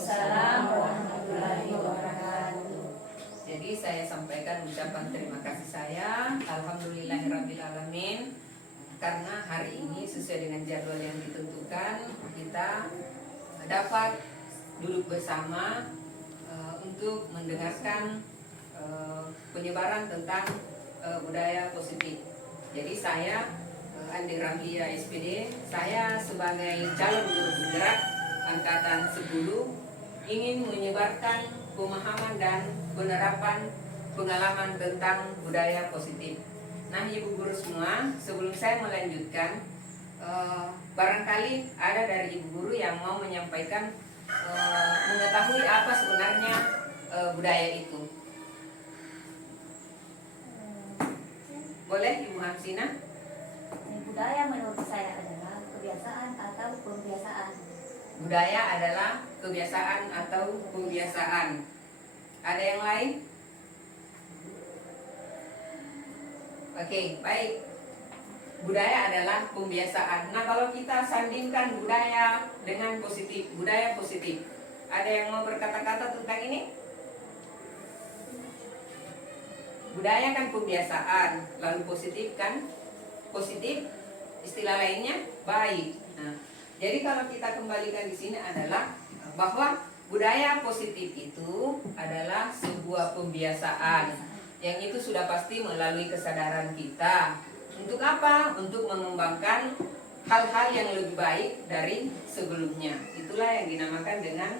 Waalaikumsalam warahmatullahi wabarakatuh. Jadi saya sampaikan ucapan terima kasih saya, alhamdulillahirrabbilalamin, karena hari ini sesuai dengan jadwal yang ditentukan kita dapat duduk bersama untuk mendengarkan penyebaran tentang budaya positif. Jadi saya Andi Ramlia SPD, saya sebagai calon guru bergerak angkatan 10 ingin menyebarkan pemahaman dan penerapan pengalaman tentang budaya positif. Nah, ibu guru semua, sebelum saya melanjutkan, barangkali ada dari ibu guru yang mau menyampaikan mengetahui apa sebenarnya budaya itu. Boleh Ibu Hamsina? Budaya menurut saya adalah kebiasaan atau pembiasaan. Budaya adalah kebiasaan atau kebiasaan. Ada yang lain? Oke, baik. Budaya adalah pembiasaan. Nah, kalau kita sandingkan budaya dengan positif, budaya positif, ada yang mau berkata-kata tentang ini? Budaya kan pembiasaan, lalu positif kan? Positif, istilah lainnya baik. Nah, jadi kalau kita kembalikan di sini adalah bahwa budaya positif itu adalah sebuah pembiasaan yang itu sudah pasti melalui kesadaran kita. Untuk apa? Untuk mengembangkan hal-hal yang lebih baik dari sebelumnya. Itulah yang dinamakan dengan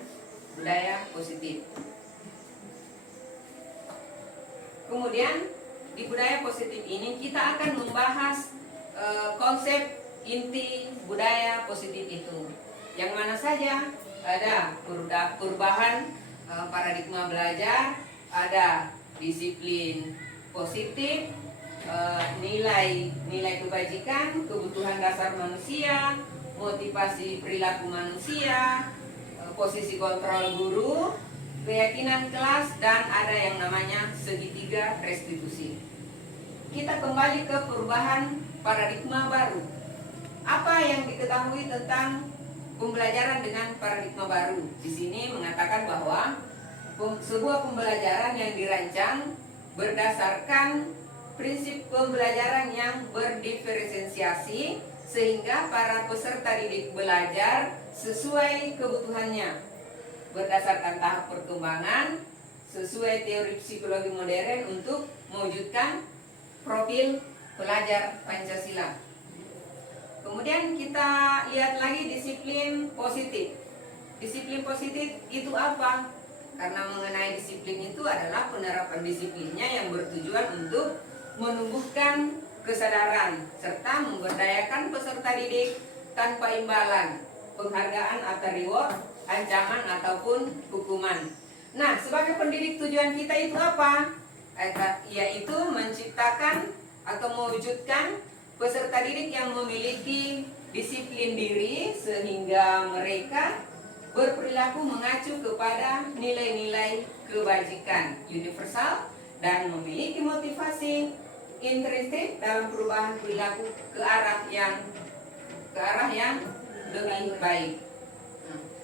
budaya positif. Kemudian di budaya positif ini kita akan membahas konsep inti budaya positif itu. Yang mana saja? Ada perubahan paradigma belajar, ada disiplin positif, nilai kebajikan, kebutuhan dasar manusia, motivasi perilaku manusia, posisi kontrol guru, keyakinan kelas, dan ada yang namanya segitiga restitusi. Kita kembali ke perubahan paradigma baru. Apa yang diketahui tentang pembelajaran dengan paradigma baru? Di sini mengatakan bahwa sebuah pembelajaran yang dirancang berdasarkan prinsip pembelajaran yang berdiferensiasi sehingga para peserta didik belajar sesuai kebutuhannya, berdasarkan tahap perkembangan sesuai teori psikologi modern untuk mewujudkan profil pelajar Pancasila. Kemudian kita lihat lagi disiplin positif. Disiplin positif itu apa? Karena mengenai disiplin itu adalah penerapan disiplinnya yang bertujuan untuk menumbuhkan kesadaran serta memberdayakan peserta didik tanpa imbalan, penghargaan atau reward, ancaman ataupun hukuman. Nah, sebagai pendidik tujuan kita itu apa? Yaitu menciptakan atau mewujudkan peserta didik yang memiliki disiplin diri sehingga mereka berperilaku mengacu kepada nilai-nilai kebajikan universal dan memiliki motivasi intrinsik dalam perubahan perilaku ke arah yang lebih baik.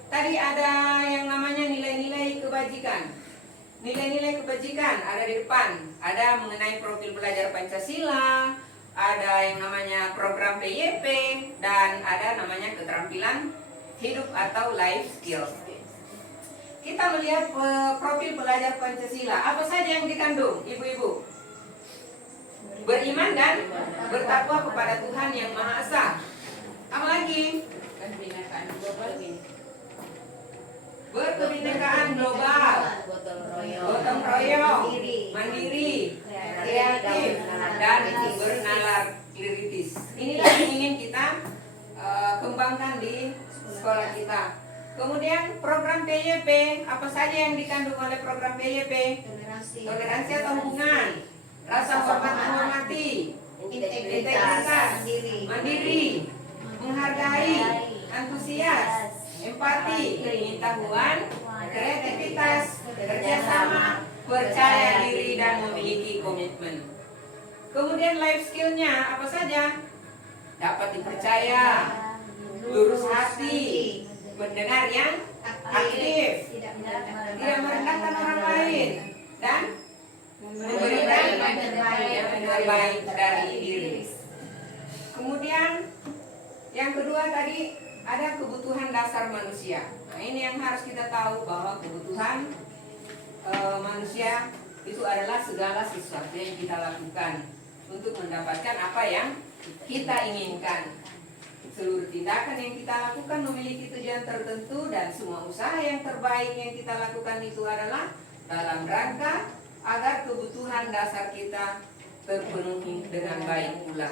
Tadi ada yang namanya nilai-nilai kebajikan. Nilai-nilai kebajikan ada di depan. Ada mengenai profil pelajar Pancasila, ada yang namanya program PYP, dan ada namanya keterampilan hidup atau life skills. Kita melihat profil pelajar Pancasila. Apa saja yang dikandung, ibu-ibu? Beriman dan bertakwa kepada Tuhan Yang Maha Esa. Apa lagi? Berkebinekaan global, gotong royong, mandiri, kreatif, dan bernalar kritis. Inilah yang ingin kita kembangkan di sekolah kita. Kemudian program PYP, apa saja yang dikandung oleh program PYP? Toleransi atau hubungan, rasa hormat menghormati, integritas, mandiri, menghargai, antusias, empati, pengetahuan, kreativitas, kerjasama, percaya diri, dan memiliki komitmen. Kemudian life skill-nya apa saja? Dapat dipercaya, lurus hati, mendengar yang aktif, tadi ada kebutuhan dasar manusia. Nah, ini yang harus kita tahu, bahwa kebutuhan manusia itu adalah segala sesuatu yang kita lakukan untuk mendapatkan apa yang kita inginkan. Seluruh tindakan yang kita lakukan memiliki tujuan tertentu, dan semua usaha yang terbaik yang kita lakukan itu adalah dalam rangka agar kebutuhan dasar kita terpenuhi dengan baik pula.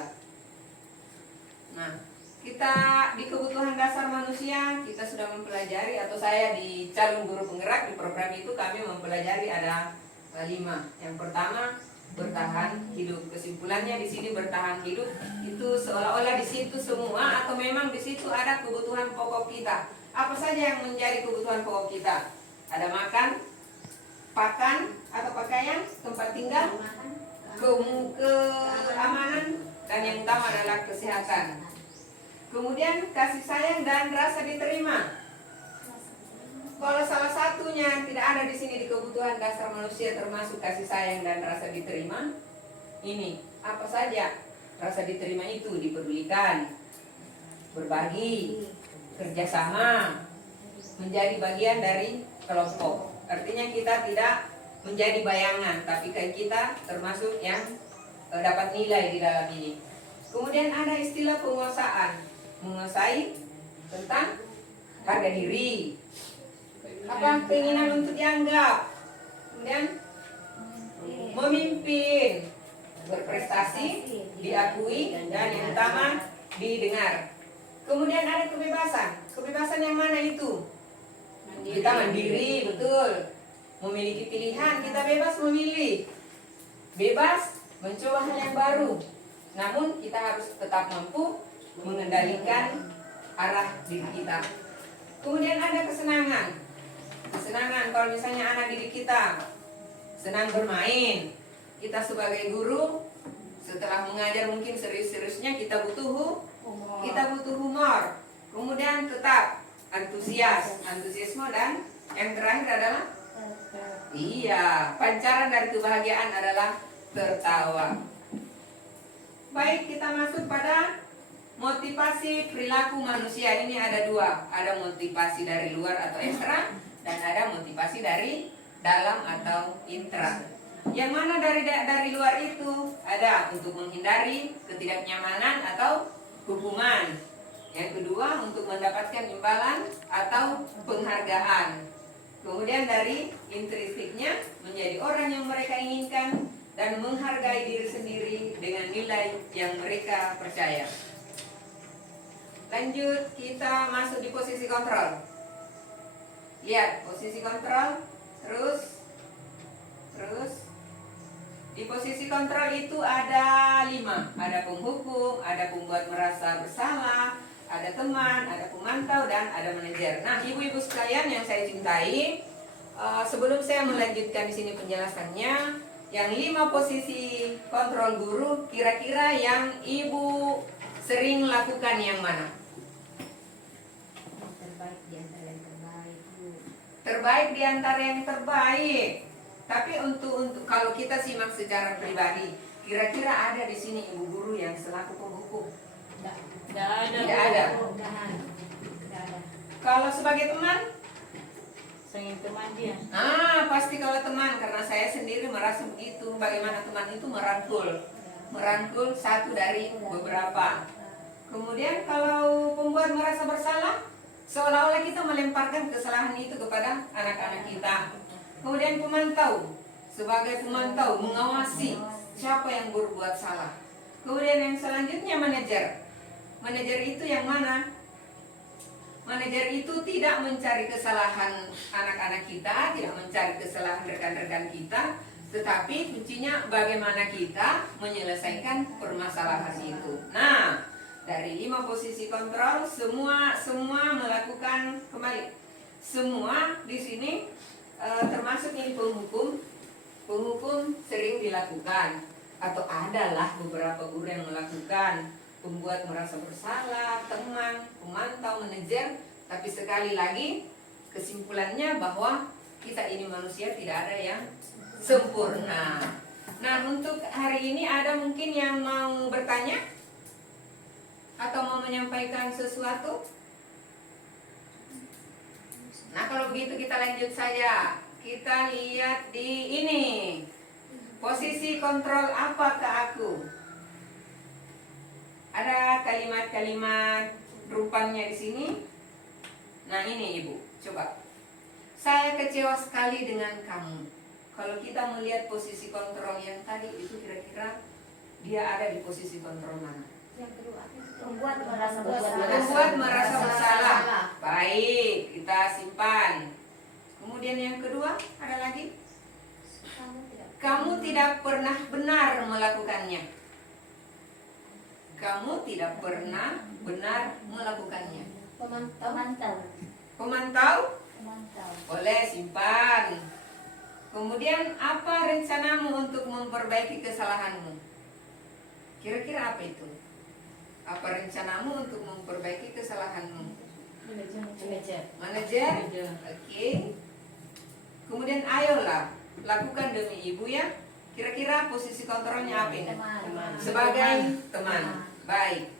Nah, kita di kebutuhan dasar manusia kita sudah mempelajari, atau saya di calon guru penggerak di program itu kami mempelajari ada 5. Yang pertama, bertahan hidup. Kesimpulannya di sini bertahan hidup itu seolah-olah di situ semua, atau memang di situ ada kebutuhan pokok kita. Apa saja yang menjadi kebutuhan pokok kita? Ada makan, pakan atau pakaian, tempat tinggal, keamanan, dan yang utama adalah kesehatan. Kemudian kasih sayang dan rasa diterima. Kalau salah satunya tidak ada di sini di kebutuhan dasar manusia, termasuk kasih sayang dan rasa diterima, ini apa saja rasa diterima itu? Dipedulikan, berbagi, kerjasama, menjadi bagian dari kelompok. Artinya kita tidak menjadi bayangan, tapi kita termasuk yang dapat nilai di dalam ini. Kemudian ada istilah penguasaan, menguasai tentang harga diri, apa keinginan untuk dianggap, kemudian memimpin, berprestasi, diakui, dan yang utama didengar. Kemudian ada kebebasan. Kebebasan yang mana itu? Kita mandiri, betul. Memiliki pilihan, kita bebas memilih, bebas mencoba hal yang baru. Namun kita harus tetap mampu mengendalikan arah diri kita. Kemudian ada kesenangan. Kesenangan, kalau misalnya anak didik kita senang bermain, kita sebagai guru setelah mengajar mungkin serius-seriusnya kita butuh humor. Kemudian tetap antusiasme, dan yang terakhir adalah pancaran dari kebahagiaan adalah tertawa. Baik, kita masuk pada motivasi perilaku manusia. Ini ada 2, ada motivasi dari luar atau ekstra, dan ada motivasi dari dalam atau intra. Yang mana dari luar itu ada untuk menghindari ketidaknyamanan atau hukuman. Yang kedua, untuk mendapatkan imbalan atau penghargaan. Kemudian dari intrinstiknya, menjadi orang yang mereka inginkan dan menghargai diri sendiri dengan nilai yang mereka percaya. Lanjut, kita masuk di posisi kontrol. Lihat posisi kontrol, terus di posisi kontrol itu ada 5. Ada penghukum, ada pembuat merasa bersalah, ada teman, ada pemantau, dan ada manajer. Nah, ibu-ibu sekalian yang saya cintai, sebelum saya melanjutkan di sini penjelasannya, yang 5 posisi kontrol guru, kira-kira yang ibu sering lakukan yang mana? Terbaik di antara yang terbaik. Tapi untuk kalau kita simak secara pribadi, kira-kira ada di sini ibu guru yang selaku penghukum? Tidak ada. Kalau sebagai teman? Sengin teman dia. Pasti kalau teman, karena saya sendiri merasa begitu. Bagaimana teman itu merangkul satu dari beberapa. Kemudian kalau pembuat merasa bersalah, seolah-olah kita melemparkan kesalahan itu kepada anak-anak kita. Kemudian pemantau, sebagai pemantau mengawasi siapa yang berbuat salah. Kemudian yang selanjutnya manajer. Manajer itu yang mana? Manajer itu tidak mencari kesalahan anak-anak kita, tidak mencari kesalahan rekan-rekan kita, tetapi kuncinya bagaimana kita menyelesaikan permasalahan itu. Nah, dari 5 posisi kontrol, semua melakukan kembali. Semua di sini termasuk ini penghukum. Penghukum sering dilakukan, atau adalah beberapa guru yang melakukan. Pembuat merasa bersalah, teman, pemantau, manajer. Tapi sekali lagi kesimpulannya bahwa kita ini manusia, tidak ada yang sempurna. Nah, untuk hari ini ada mungkin yang mau bertanya atau mau menyampaikan sesuatu? Nah, kalau begitu kita lanjut saja. Kita lihat di ini. Posisi kontrol apa ke aku? Ada kalimat-kalimat rupanya di sini. Nah, ini Ibu, coba. Saya kecewa sekali dengan kamu. Kalau kita melihat posisi kontrol yang tadi itu kira-kira dia ada di posisi kontrol mana? Yang kedua, membuat merasa Membuat merasa bersalah. Baik, kita simpan. Kemudian yang kedua, ada lagi? Kamu tidak pernah benar melakukannya. Kamu tidak pernah benar melakukannya. Pemantau. Pemantau? Pemantau. Boleh simpan. Kemudian apa rencanamu untuk memperbaiki kesalahanmu? Kira-kira apa itu? Apa rencanamu untuk memperbaiki kesalahanmu? Manajer? Oke. Kemudian ayolah, lakukan demi ibu ya. Kira-kira posisi kontrolnya apa ini? Teman. Sebagai teman. Baik.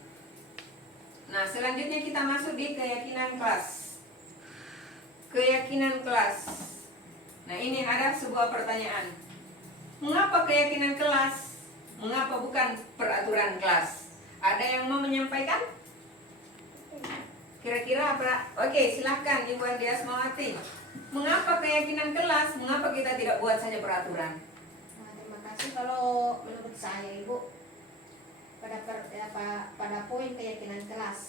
Nah, selanjutnya kita masuk di keyakinan kelas. Keyakinan kelas. Nah, ini ada sebuah pertanyaan. Mengapa keyakinan kelas? Mengapa bukan peraturan kelas? Ada yang mau menyampaikan? Kira-kira apa? Oke, silahkan Ibu Andi Asmawati. Mengapa keyakinan kelas? Mengapa kita tidak buat saja peraturan? Nah, terima kasih. Kalau menurut saya Ibu, pada poin keyakinan kelas,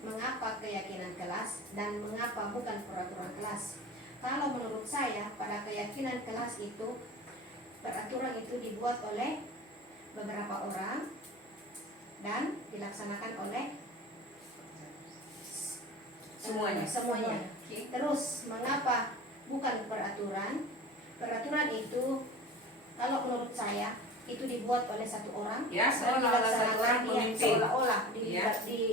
mengapa keyakinan kelas dan mengapa bukan peraturan kelas? Kalau menurut saya, pada keyakinan kelas itu, peraturan itu dibuat oleh beberapa orang dan dilaksanakan oleh semuanya. Oke. Terus mengapa bukan peraturan? Peraturan itu kalau menurut saya itu dibuat oleh satu orang. Ya, dan seolah-olah satu orang dilaksanakan, pemimpin. seolah-olah Ya.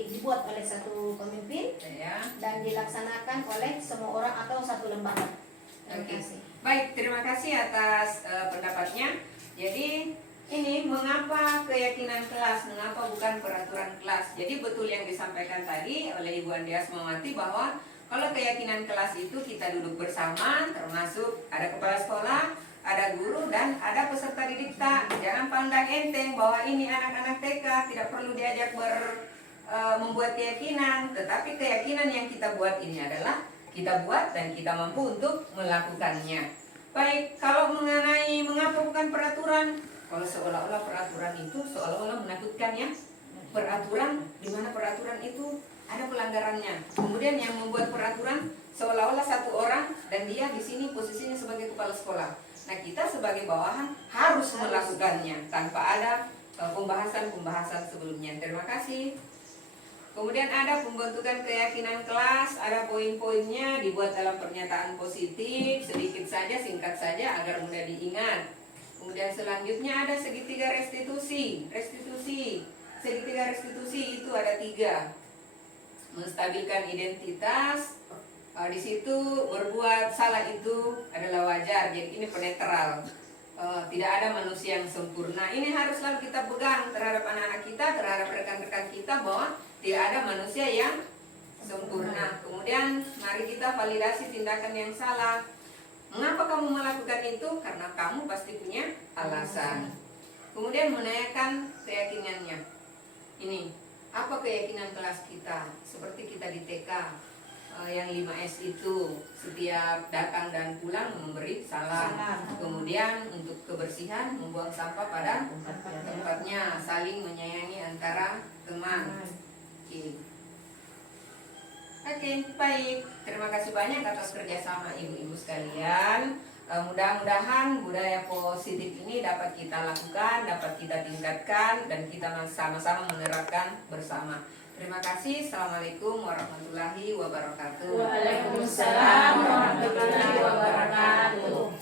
dibuat oleh satu pemimpin Ya. dan dilaksanakan oleh semua orang atau satu lembaga. Terima Oke. kasih. Baik, terima kasih atas pendapatnya. Jadi ini mengapa keyakinan kelas, mengapa bukan peraturan kelas. Jadi betul yang disampaikan tadi oleh Ibu Andi Asmawati bahwa kalau keyakinan kelas itu kita duduk bersama, termasuk ada kepala sekolah, ada guru, dan ada peserta didik. Jangan pandang enteng bahwa ini anak-anak TK tidak perlu diajak membuat keyakinan, tetapi keyakinan yang kita buat ini adalah kita buat dan kita mampu untuk melakukannya. Baik, kalau mengenai mengapa bukan peraturan, kalau seolah-olah peraturan itu seolah-olah menakutkan ya. Peraturan, di mana peraturan itu ada pelanggarannya. Kemudian yang membuat peraturan seolah-olah satu orang dan dia di sini posisinya sebagai kepala sekolah. Nah, kita sebagai bawahan harus melakukannya tanpa ada pembahasan-pembahasan sebelumnya. Terima kasih. Kemudian ada pembentukan keyakinan kelas, ada poin-poinnya dibuat dalam pernyataan positif, sedikit saja, singkat saja agar mudah diingat. Kemudian selanjutnya ada segitiga restitusi. Segitiga restitusi itu ada 3. Menstabilkan identitas, di situ berbuat salah itu adalah wajar. Jadi ini penetral. Tidak ada manusia yang sempurna. Ini harus selalu kita pegang terhadap anak-anak kita, terhadap rekan-rekan kita bahwa tidak ada manusia yang sempurna. Kemudian mari kita validasi tindakan yang salah. Mengapa kamu melakukan itu? Karena kamu pasti punya alasan. Kemudian menanyakan keyakinannya. Ini, apa keyakinan kelas kita? Seperti kita di TK, yang 5S itu setiap datang dan pulang memberi salam. Kemudian untuk kebersihan membuang sampah pada tempatnya, saling menyayangi antara teman. Oke, baik. Terima kasih banyak atas kerjasama ibu-ibu sekalian. Mudah-mudahan budaya positif ini dapat kita lakukan, dapat kita tingkatkan, dan kita sama-sama menerapkan bersama. Terima kasih. Assalamualaikum warahmatullahi wabarakatuh. Waalaikumsalam warahmatullahi wabarakatuh.